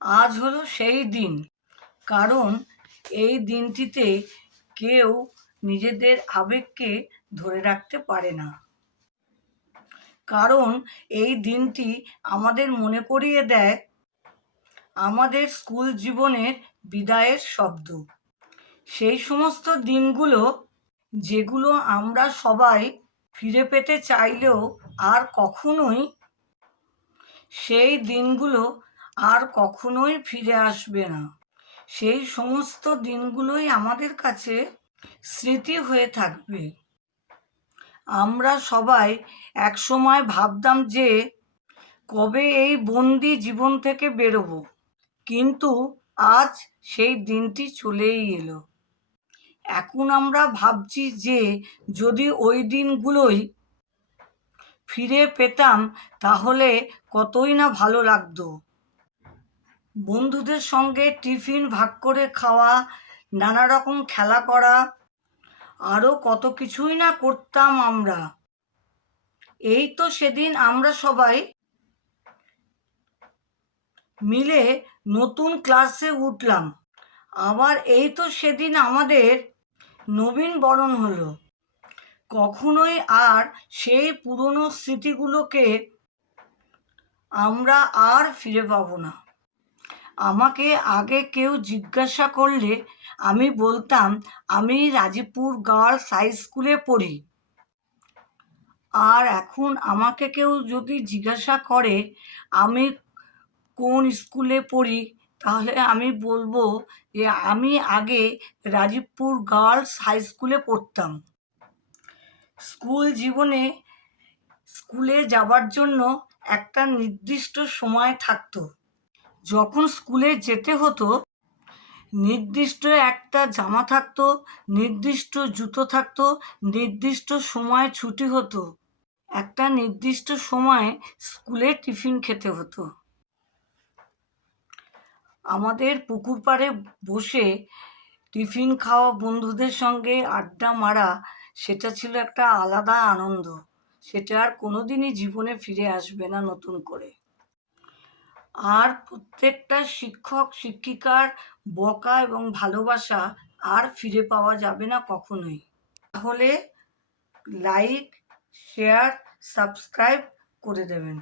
আজ হলো সেই দিন, কারণ এই দিনটিতে কেউ নিজেদের আবেগকে ধরে রাখতে পারে না। কারণ এই দিনটি আমাদের মনে করিয়ে দেয় আমাদের স্কুল জীবনের বিদায়ের শব্দ। সেই সমস্ত দিনগুলো যেগুলো আমরা সবাই ফিরে পেতে চাইলেও আর কখনোই সেই দিনগুলো আর কখনোই ফিরে আসবে না। সেই সমস্ত দিনগুলোই আমাদের কাছে স্মৃতি হয়ে থাকবে। আমরা সবাই একসময় ভাবতাম যে কবে এই বন্দি জীবন থেকে বেরোবো, কিন্তু আজ সেই দিনটি চলেই এলো। এখন আমরা ভাবছি যে যদি ওই দিনগুলোই ফিরে পেতাম তাহলে কতই না ভালো লাগতো। বন্ধুদের সঙ্গে টিফিন ভাগ করে খাওয়া, নানা রকম খেলা করা, আরও কত কিছুই না করতাম আমরা। এই তো সেদিন আমরা সবাই মিলে নতুন ক্লাসে উঠলাম। আবার এই তো সেদিন আমাদের নবীন বরণ হলো। কখনোই আর সেই পুরনো স্মৃতিগুলোকে আমরা আর ফিরে পাবো না। আমাকে আগে কেউ জিজ্ঞাসা করলে আমি বলতাম আমি রাজীবপুর গার্লস হাই স্কুলে পড়ি। আর এখন আমাকে কেউ যদি জিজ্ঞাসা করে আমি কোন স্কুলে পড়ি, তাহলে আমি বলবো যে আমি আগে রাজীবপুর গার্লস হাই স্কুলে পড়তাম। স্কুল জীবনে স্কুলে যাবার জন্য একটা নির্দিষ্ট সময় থাকতো। যখন স্কুলে যেতে হতো নির্দিষ্ট একটা জামা থাকতো, নির্দিষ্ট জুতো থাকতো, নির্দিষ্ট সময় ছুটি হতো, একটা নির্দিষ্ট সময়ে স্কুলে টিফিন খেতে হতো। আমাদের পুকুর পাড়ে বসে টিফিন খাওয়া, বন্ধুদের সঙ্গে আড্ডা মারা, সেটা ছিল একটা আলাদা আনন্দ। সেটা আর কোনোদিনই জীবনে ফিরে আসবে না নতুন করে। আর প্রত্যেকটা শিক্ষক শিক্ষিকার বকা এবং ভালোবাসা আর ফিরে পাওয়া যাবে না কখনোই। তাহলে লাইক, শেয়ার, সাবস্ক্রাইব করে দেবেন।